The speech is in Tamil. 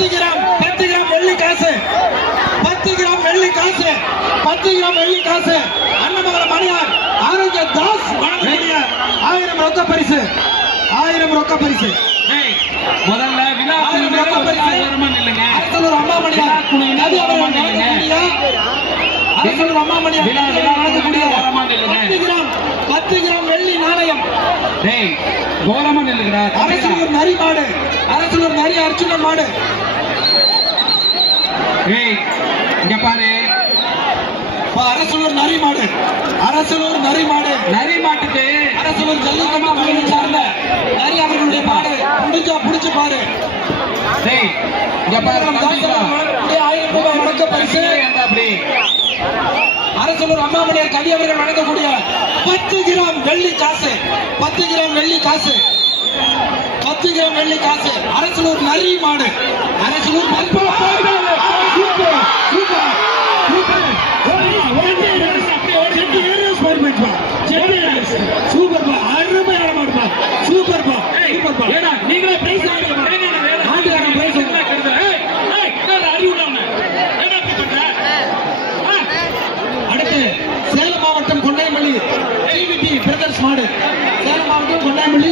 10 கிராம் வெள்ளி காசு, 10 கிராம் வெள்ளி காசு, 10 கிராம் வெள்ளி காசு. அன்னமங்கலம் மணியார் ஆரோக்கிய தாஸ் வழங்கக்கூடிய 1000 ரொக்க பரிசு, 1000 ரொக்க பரிசு. முதல்ல விழா ரொக்க பரிசு அரசலூர் அம்மாமணியார் அரசலூர் அம்மாமணியார் 10 கிராம் வெள்ளி நாணயம். அரசலூர் நரி மாடு, அரசலூர் நரி அர்ஜுனன் மாடு. இங்க பாரு, அரசலூர் நரி மாடு, அரசலூர் நரி மாடு. நரி மாட்டுக்கு அரசலூர் ஜல்லிக்கட்டு பகுதியை சார்ந்த நரி அவர்களுடைய மாடு. முடிஞ்சா புடிச்சு பாரு. இங்க பாரு, 1000 ரூபாய் வழங்க பரிசு. அரசலூர் அம்மாமணியார் கவி அவர்கள் வழங்கக்கூடிய 10 கிராம் வெள்ளி காசு, 10 கிராம் வெள்ளி காசு, 10 கிராம் வெள்ளி காசு. அரசலூர் நரி மாடு, அரசலூர் சூப்பர்பா, அருமையான மாடுபா, சூப்பர்பா, சூப்பர்பா. நீங்களே பிரைஸ் ஆண்டுக்காரன் பிரைஸ் அடுத்து சேலம் மாவட்டம் கொண்டையம்பள்ளி ஜிவிடி பிரதர்ஸ் மாடு, சேலம் மாவட்டம் கொண்டையம்பள்ளி